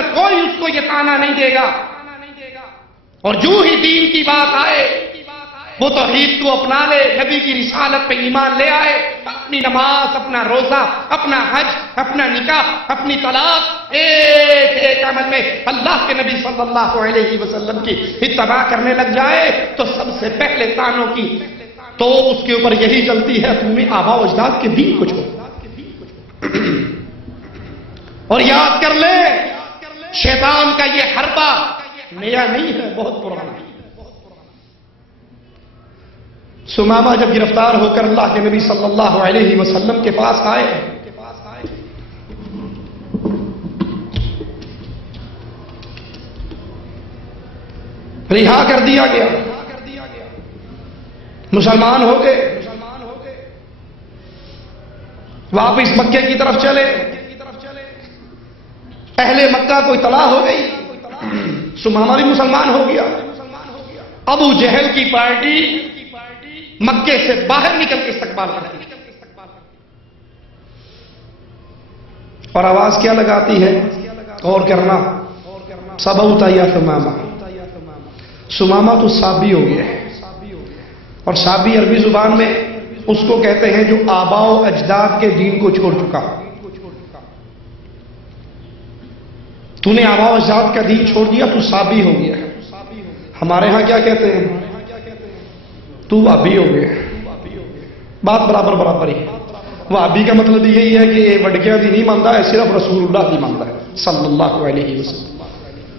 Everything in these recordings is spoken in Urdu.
اندر کوئی اس کو یہ طعنہ نہیں دے گا. اور جو ہی دین کی بات آئے وہ توحید کو اپنا لے، نبی کی رسالت پہ ایمان لے آئے، اپنی نماز، اپنا روزہ، اپنا حج، اپنا نکاح، اپنی طلاق، ایک ایک عمل میں اللہ کے نبی صلی اللہ علیہ وسلم کی اتباع کرنے لگ جائے تو سب سے پہلے طعنوں کی تو اس کے اوپر یہی چلتی ہے، تمہیں آبا و اجداد کے دین کو چھوڑ. اور یاد کر لے شیطان کا یہ حربہ نیا نہیں ہے، بہت پرانا ہے. سمامہ جب گرفتار ہو کر اللہ کے نبی صلی اللہ علیہ وسلم کے پاس آئے، رہا کر دیا گیا، مسلمان ہو گئے، واپس مکے کی طرف چلے. اہل مکہ کو اطلاع ہو گئی، سمامہ بھی مسلمان ہو گیا. ابو جہل کی پارٹی مکے سے باہر نکل کے استقبال کرتی ہے اور آواز کیا لگاتی ہے؟ غور کرنا. سبوت یا سمامہ، سمامہ تو صابی ہو گیا ہے. اور صابی عربی زبان میں اس کو کہتے ہیں جو آبا و اجداد کے دین کو چھوڑ چکا. تو نے آبا و اجداد کا دین چھوڑ دیا، تو صابی ہو گیا. ہمارے ہاں کیا کہتے ہیں؟ تو وہابی ہو گئے. بات برابر برابر ہی. وہابی کا مطلب یہی ہے کہ وڈکیاں دی نہیں مانتا ہے، صرف رسول اللہ کی مانتا ہے صلی اللہ علیہ وسلم.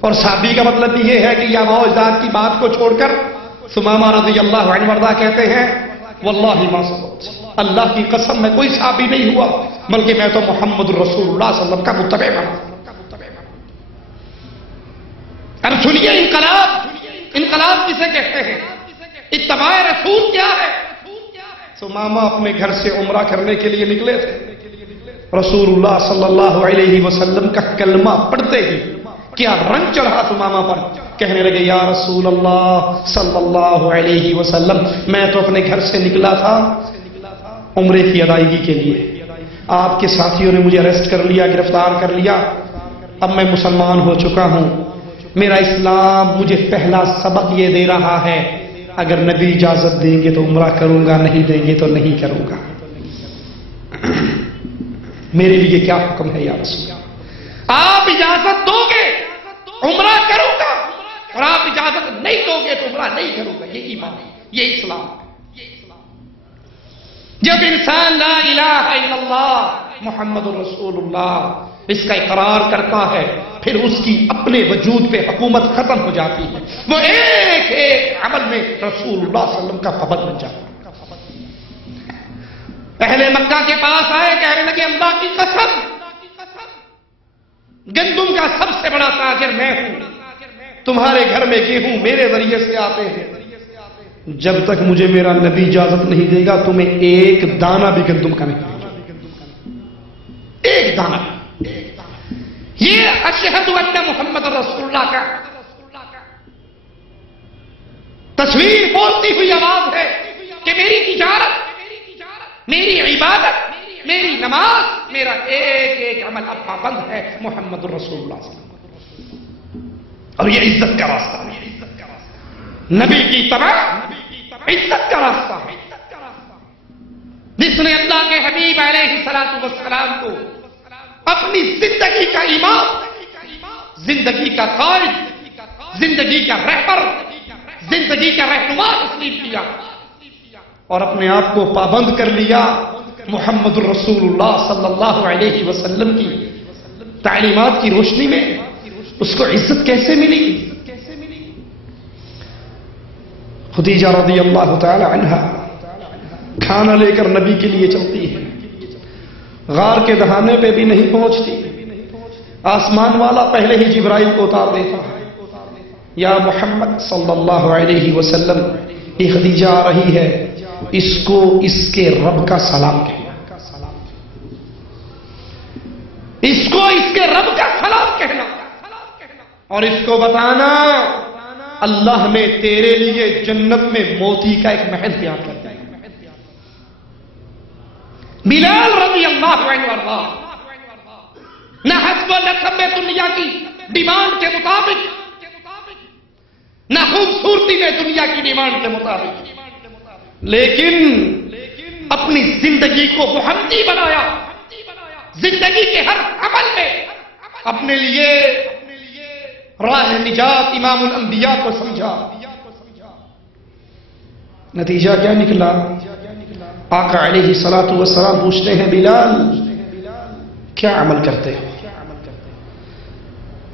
اور صحابی کا مطلب یہ ہے کہ یہ آبا و اجداد کی بات کو چھوڑ کر سمامہ رضی اللہ عنہ وردہ کہتے ہیں واللہ ما صبت، اللہ کی قسم میں کوئی صحابی نہیں ہوا بلکہ میں تو محمد رسول اللہ صلی اللہ علیہ وسلم کا متبع بنا. اب سنیے انقلاب کسے کہتے ہیں؟ اتباع رسول کیا ہے؟ سمامہ اپنے گھر سے عمرہ کرنے کے لیے نکلے تھے. رسول اللہ صلی اللہ علیہ وسلم کا کلمہ پڑھتے ہی کیا رنگ چڑھا سمامہ پر. کہنے لگے یا رسول اللہ صلی اللہ علیہ وسلم، میں تو اپنے گھر سے نکلا تھا عمرے کی ادائیگی کے لیے، آپ کے ساتھیوں نے مجھے اریسٹ کر لیا، گرفتار کر لیا، اب میں مسلمان ہو چکا ہوں. میرا اسلام مجھے پہلا سبق یہ دے رہا ہے اگر نبی اجازت دیں گے تو عمرہ کروں گا، نہیں دیں گے تو نہیں کروں گا. میرے لیے کیا حکم ہے یا رسول اللہ؟ آپ اجازت دو گے عمرہ کروں گا اور آپ اجازت نہیں دو گے تو عمرہ نہیں کروں گا. یہ ایمان ہے، یہ اسلام ہے. جب انسان لا الہ الا اللہ محمد رسول اللہ اس کا اقرار کرتا ہے پھر اس کی اپنے وجود پہ حکومت ختم ہو جاتی ہے. وہ ایک ایک عمل میں رسول اللہ صلی اللہ علیہ وسلم کا پابند بن جاتا ہے. اہل مکہ کے پاس آئے، کہنے لگے اللہ کی قسم گندم کا سب سے بڑا تاجر میں ہوں، تمہارے گھر میں گیہوں میرے ذریعے سے آتے ہیں، جب تک مجھے میرا نبی اجازت نہیں دے گا تمہیں ایک دانہ بھی گندم کا نہیں ملے گا. ایک دانہ. یہ اشہد ان محمد رسول اللہ کا تصویر بولتی ہوئی آواز ہے کہ میری تجارت، میری عبادت، میری نماز، میرا ایک ایک عمل اب پابند ہے محمد رسول اللہ صلی اللہ علیہ وسلم. اور یہ عزت کا راستہ ہے، نبی کی اتباع عزت کا راستہ ہے. جس نے اللہ کے حبیب علیہ الصلوۃ والسلام کو اپنی زندگی کا امام، زندگی کا قائد، زندگی کا رہبر، زندگی کا رہنما تسلیم کیا اور اپنے آپ کو پابند کر لیا محمد رسول اللہ صلی اللہ علیہ وسلم کی تعلیمات کی روشنی میں، اس کو عزت کیسے ملی؟ خدیجہ رضی اللہ تعالی عنہا کھانا لے کر نبی کے لیے چلتی ہے، غار کے دہانے پہ بھی نہیں پہنچتی، آسمان والا پہلے ہی جبرائیل کو اتار دیتا ہے. یا محمد صلی اللہ علیہ وسلم، یہ خدیجہ آ رہی ہے، اس کو اس کے رب کا سلام کہنا، اس کو اس کے رب کا سلام کہنا، اور اس کو بتانا اللہ نے تیرے لیے جنت میں موتی کا ایک محل تیار کر دیا. بلال رضی اللہ عنہ نہ حسب و نسب میں دنیا کی ڈیمانڈ کے مطابق، نہ خوبصورتی میں دنیا کی ڈیمانڈ کے مطابق، لیکن اپنی زندگی کو محمدی بنایا، زندگی کے ہر عمل میں اپنے لیے راہ نجات امام الانبیاء کو سمجھا۔ نتیجہ کیا نکلا؟ آقا علیہ الصلوۃ والسلام پوچھتے ہیں بلال کیا عمل کرتے ہو؟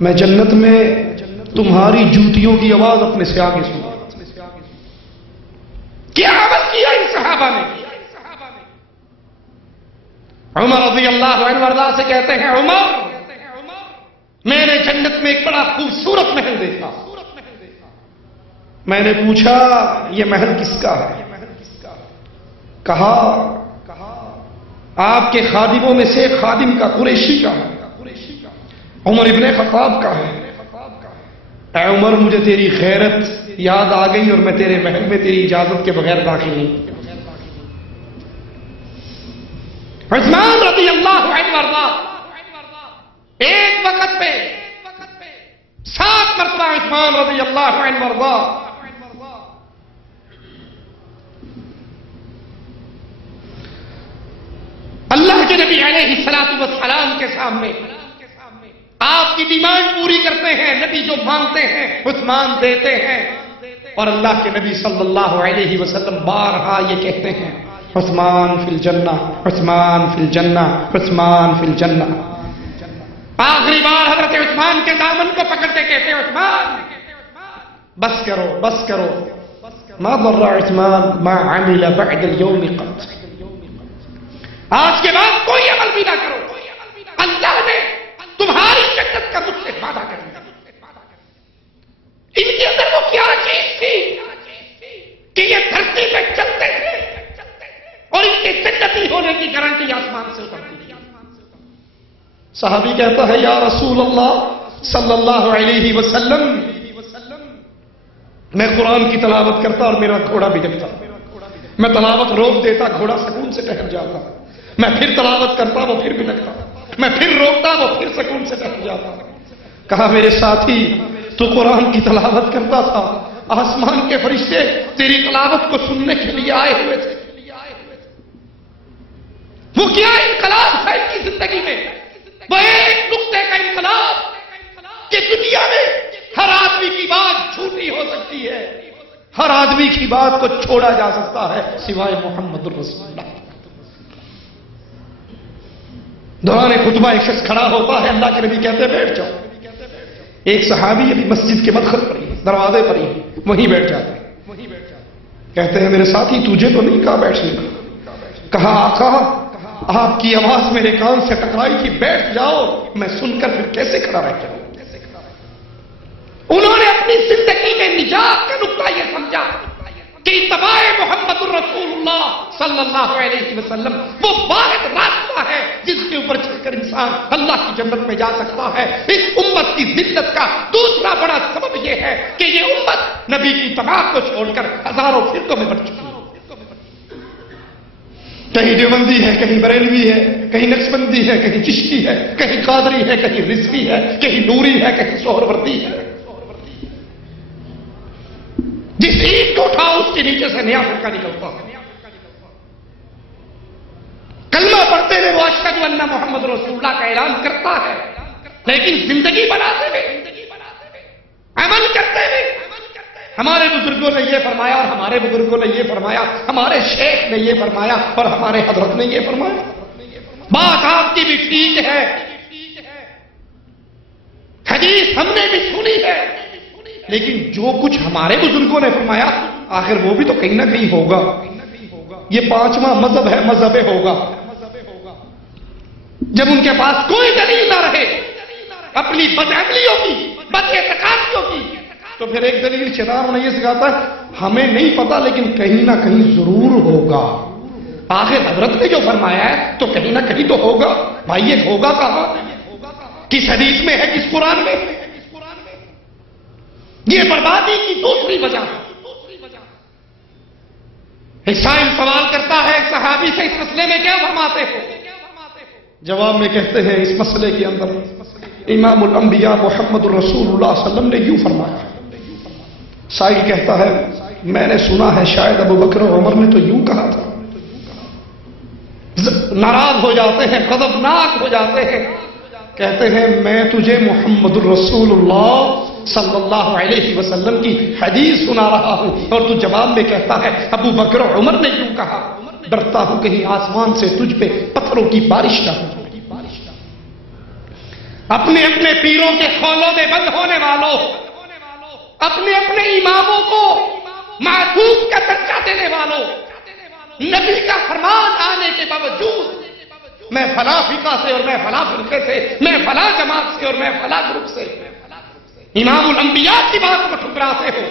میں جنت میں تمہاری جوتیوں کی آواز اپنے سے آگے سنا۔ کیا عمل کیا ان صحابہ نے؟ عمر رضی اللہ عنہ وارضا سے کہتے ہیں عمر میں نے جنت میں ایک بڑا خوبصورت محل دیکھا، میں نے پوچھا یہ محل کس کا ہے؟ کہا آپ کے خادموں میں سے ایک خادم کا، قریشی کا ہے، عمر ابن خطاب کا ہے۔ اے عمر مجھے تیری غیرت یاد آ گئی اور میں تیرے محل میں تیری اجازت کے بغیر داخل نہیں۔ عثمان رضی اللہ عنہ وارضا ایک وقت پہ 7 مرتبہ عثمان رضی اللہ عنہ وارضا اللہ کے نبی علیہ الصلوۃ والسلام کے سامنے آپ کی ڈیمانڈ پوری کرتے ہیں۔ نبی جو مانگتے ہیں عثمان دیتے ہیں، اور اللہ کے نبی صلی اللہ علیہ وسلم بارہا یہ کہتے ہیں عثمان فی الجنہ، عثمان فی الجنہ، عثمان فی الجنہ۔ آخری بار حضرت عثمان کے دامن کو پکڑتے کہتے ہیں عثمان بس کرو بس کرو، ما ضر عثمان ما عمل بعد اليوم قط، آج کے بعد کوئی عمل بھی نہ کرو، اللہ نے تمہاری جنت کا مجھ سے وعدہ کر دیا۔ ان کے اندر وہ کیا چیز تھی کہ یہ دھرتی پہ چلتے تھے اور ان کے جنتی ہونے کی گارنٹی آسمان سے اترتی تھی۔ صحابی کہتا ہے یا رسول اللہ صلی اللہ علیہ وسلم میں قرآن کی تلاوت کرتا اور میرا گھوڑا بھی جگتا، میں تلاوت روک دیتا گھوڑا سکون سے ٹہل جاتا، میں پھر تلاوت کرتا وہ پھر بھی لگتا، میں پھر روکتا وہ پھر سکون سے ٹہل جاتا۔ کہا میرے ساتھی تو قرآن کی تلاوت کرتا تھا، آسمان کے فرشتے تیری تلاوت کو سننے کے لیے آئے ہوئے تھے۔ وہ کیا انقلاب تھا ان کی زندگی میں؟ وہ ایک نقطے کا انقلاب کہ دنیا میں ہر آدمی کی بات جھوٹی ہو سکتی ہے، ہر آدمی کی بات کو چھوڑا جا سکتا ہے سوائے محمد الرسول اللہ۔ دوران خطبہ ایک شخص کھڑا ہوتا ہے، اللہ کے نبی کہتے ہیں بیٹھ جاؤ۔ ایک صحابی ابھی مسجد کے مدخل پر ہی، دروازے پر ہی وہیں بیٹھ جاتے ہیں۔ کہتے ہیں میرے ساتھی تجھے تو نہیں کہا بیٹھنے کا؟ کہا آقا آپ کی آواز میرے کان سے ٹکرائی تھی، بیٹھ جاؤ، میں سن کر پھر کیسے کھڑا رہ جاؤں؟ انہوں نے اپنی زندگی میں نجات کا نقطہ یہ سمجھا کہ اتباع محمد الرسول اللہ صلی اللہ علیہ وسلم وہ واحد راستہ ہے جس کے اوپر چل کر انسان اللہ کی جنت میں جا سکتا ہے۔ اس امت کی ذلت کا دوسرا بڑا سبب یہ ہے کہ یہ امت نبی کی اتباع کو چھوڑ کر ہزاروں فرقوں میں بٹ چکی ہے۔ کہیں دیوبندی ہے، کہیں بریلوی ہے، کہیں نقشبندی ہے، کہیں چشتی ہے، کہیں قادری ہے، کہیں رضوی ہے، کہیں نوری ہے، کہیں سہروردی ہے۔ جس عید کو اٹھاؤ اس کے نیچے سے نیا فرقہ نکلتا ہے۔ کلمہ پڑھتے ہوئے وہ اشہد ان محمد رسول اللہ کا اعلان کرتا ہے، لیکن زندگی بناتے ہوئے، عمل کرتے ہوئے ہمارے بزرگوں نے یہ فرمایا اور ہمارے بزرگوں نے یہ فرمایا، ہمارے شیخ نے یہ فرمایا اور ہمارے حضرت نے یہ فرمایا۔ بات آپ کی بھی ٹھیک ہے، حدیث ہم نے بھی سنی ہے، لیکن جو کچھ ہمارے بزرگوں نے فرمایا آخر وہ بھی تو کہیں نہ کہیں ہوگا۔ یہ 5واں مذہب ہے، مذہب ہوگا۔ جب ان کے پاس کوئی دلیل نہ رہے اپنی بدعملیوں کی، بد اعتقادیوں کی، تو پھر ایک دلیل شیطان نے یہ سکھاتا ہے ہمیں نہیں پتا لیکن کہیں نہ کہیں ضرور ہوگا۔ آخر حضرت نے جو فرمایا ہے تو کہیں نہ کہیں تو ہوگا۔ بھائی یہ ہوگا کہاں؟ کس حدیث میں ہے، کس قرآن میں؟ یہ بربادی کی دوسری وجہ۔ حسین سوال کرتا ہے صحابی سے اس مسئلے میں کیا فرماتے ہو؟ جواب میں کہتے ہیں اس مسئلے کے اندر امام الانبیاء محمد الرسول اللہ صلی اللہ علیہ وسلم نے یوں فرمایا. سائل کہتا ہے میں نے سنا ہے شاید ابو بکر اور عمر نے تو یوں کہا تھا. ناراض ہو جاتے ہیں، غضبناک ہو جاتے ہیں، کہتے ہیں میں تجھے محمد الرسول اللہ صلی اللہ علیہ وسلم کی حدیث سنا رہا ہوں اور تو جواب میں کہتا ہے ابو بکر اور عمر نے یوں کہا. ڈرتا ہوں کہیں آسمان سے تجھ پہ پتھروں کی بارش نہ ہو. اپنے اپنے پیروں کے خولوں میں بند ہونے والوں، اپنے اپنے اماموں کو معصوم کا درجہ دینے والوں، نبی کا فرمان آنے کے باوجود میں فلاں فقہ سے اور میں فلاں فرقے سے، میں فلاں جماعت سے اور میں فلاں گروپ سے، امام الانبیاء کی بات کو ٹھکراتے ہو،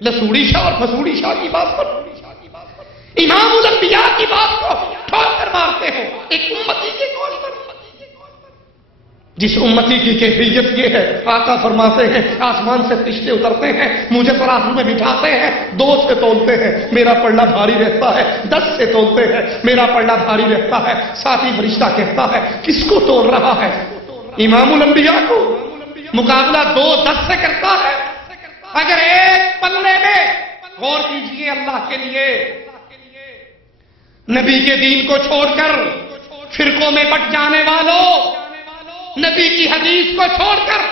لسوڑی شاہ اور فسوڑی شاہ کی بات پر، امام الانبیاء کی بات کو ٹھوکر مارتے ہو ایک امتی کے قول پر. جس امتی کی کیفیت یہ ہے، آقا فرماتے ہیں آسمان سے فرشتے اترتے ہیں، مجھے ترازو میں بٹھاتے ہیں، 2 سے تولتے ہیں میرا پلڑا بھاری رہتا ہے، 10 سے تولتے ہیں میرا پلڑا بھاری رہتا ہے. ساتھی فرشتہ کہتا ہے کس کو تول رہا ہے؟ امام الانبیاء کو. مقابلہ 2-10 سے کرتا ہے. اگر ایک پلڑے میں، غور کیجیے اللہ کے لیے، نبی کے دین کو چھوڑ کر فرقوں میں بٹ جانے والوں، نبی کی حدیث کو چھوڑ کر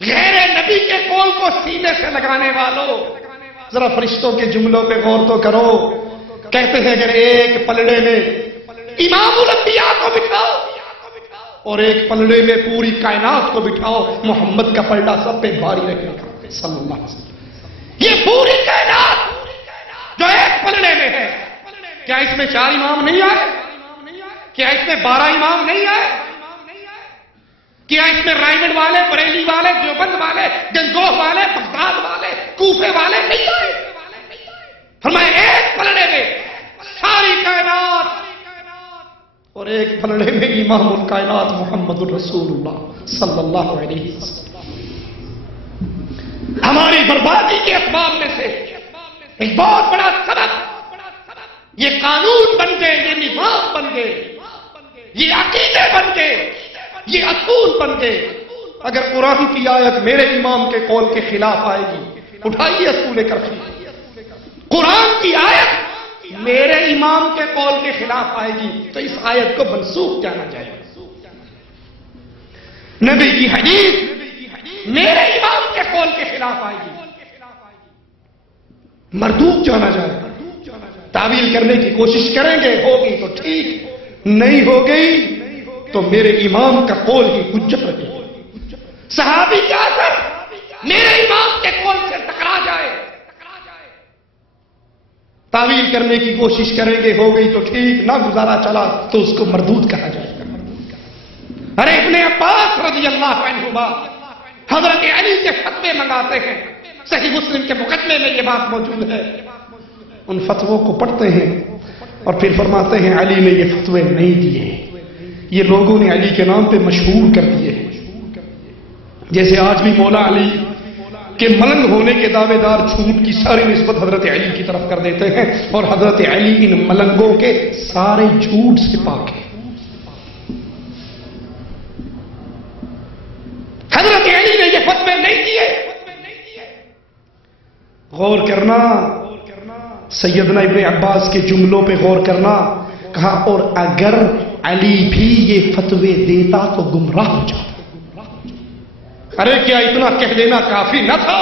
غیر نبی کے قول کو سینے سے لگانے والوں، ذرا فرشتوں کے جملوں پہ غور تو کرو. کہتے ہیں اگر ایک پلڑے میں امام الانبیاء کو بٹھاؤ اور ایک پلڑے میں پوری کائنات کو بٹھاؤ، محمد کا پلڑا سب پہ بھاری رہے گا صلی اللہ علیہ وسلم. یہ پوری کائنات جو ایک پلڑے میں ہے، کیا اس میں 4 امام نہیں آئے؟ کیا اس میں 12 امام نہیں آئے؟ کیا اس میں رائمنڈ والے، بریلی والے، دیوبند والے، گنگوہ والے، بغداد والے، کوفے والے نہیں آئے؟ فرمایا ایک پلڑے میں ساری کائنات اور ایک پلڑے میں امام الکائنات محمد الرسول اللہ صلی اللہ علیہ وسلم. ہماری بربادی کے اسباب میں سے ایک بہت بڑا سبب یہ قانون بن گئے، یہ نظام بن گئے، یہ عقیدے بن گئے، یہ اصول بن گئے. اگر قرآن کی آیت میرے امام کے قول کے خلاف آئے گی، اٹھائیے اصول کرفی. قرآن کی آیت میرے امام کے قول کے خلاف آئے گی تو اس آیت کو منسوخ جانا جائے گا. نبی کی حدیث میرے امام کے قول کے خلاف آئے گی، مردود جانا جائے گا. تعویل کرنے کی کوشش کریں گے، ہوگی تو ٹھیک، نہیں ہو گئی تو میرے امام کا قول ہی حجت رہے گی. صحابی کا اثر میرے امام کے قول سے ٹکرا جائے، تعویل کرنے کی کوشش کریں گے، ہو گئی تو ٹھیک، نہ گزارا چلا تو اس کو مردود کہا جائے گا. ارے ابن عباس رضی اللہ عنہما حضرت علی سے فتوے منگاتے ہیں، صحیح مسلم کے مقدمے میں یہ بات موجود ہے. ان فتووں کو پڑھتے ہیں اور پھر فرماتے ہیں علی نے یہ فتوے نہیں دیے، یہ لوگوں نے علی کے نام پہ مشہور کر دیے. جیسے آج بھی مولا علی کے ملنگ ہونے کے دعوے دار جھوٹ کی ساری نسبت حضرت علی کی طرف کر دیتے ہیں اور حضرت علی ان ملنگوں کے سارے جھوٹ سے پاک ہے. حضرت علی نے یہ فتوے نہیں دیے. غور کرنا، سیدنا ابن عباس کے جملوں پہ غور کرنا. کہا اور اگر علی بھی یہ فتوے دیتا تو گمراہ ہو جاتا. ارے کیا اتنا کہہ دینا کافی نہ تھا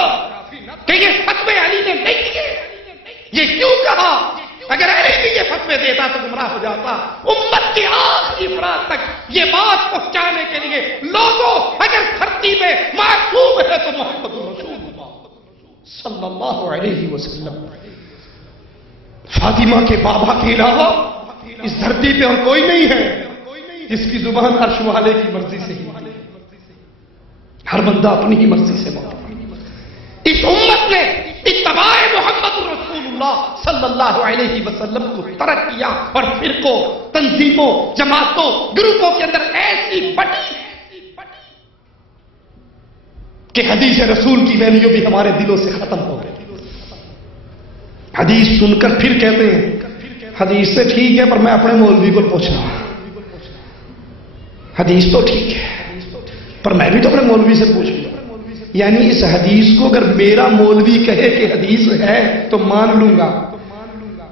کہ یہ فتوے علی نے نہیں دیے؟ یہ کیوں کہا؟ اگر علی بھی یہ فتوے دیتا تو گمراہ ہو جاتا. امت کی آخری افراد تک یہ بات پہنچانے کے لیے لوگوں اگر دھرتی میں معصوم ہے تو محمد رسول اللہ صلی اللہ علیہ وسلم. فاطمہ کے بابا کے علاوہ اس دھرتی پہ اور کوئی نہیں ہے جس کی زبان عرش والے کی مرضی سے ہی، ہر بندہ اپنی ہی مرضی سے بولتا. اس امت نے اتباع محمد رسول اللہ صلی اللہ علیہ وسلم کو ترک کیا اور فرقوں، تنظیموں، جماعتوں، گروپوں کے اندر ایسی بٹی کہ حدیث رسول کی ویلیو بھی ہمارے دلوں سے ختم ہو گئی. حدیث سن کر پھر کہتے ہیں حدیث سے ٹھیک ہے پر میں اپنے مولوی کو پوچھ رہا ہوں. حدیث تو ٹھیک ہے پر میں بھی تو اپنے مولوی سے پوچھوں گا، یعنی اس حدیث کو اگر میرا مولوی کہے کہ حدیث ہے تو مان لوں گا،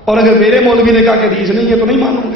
اور اگر میرے مولوی نے کہا کہ حدیث نہیں ہے تو نہیں مانوں گا۔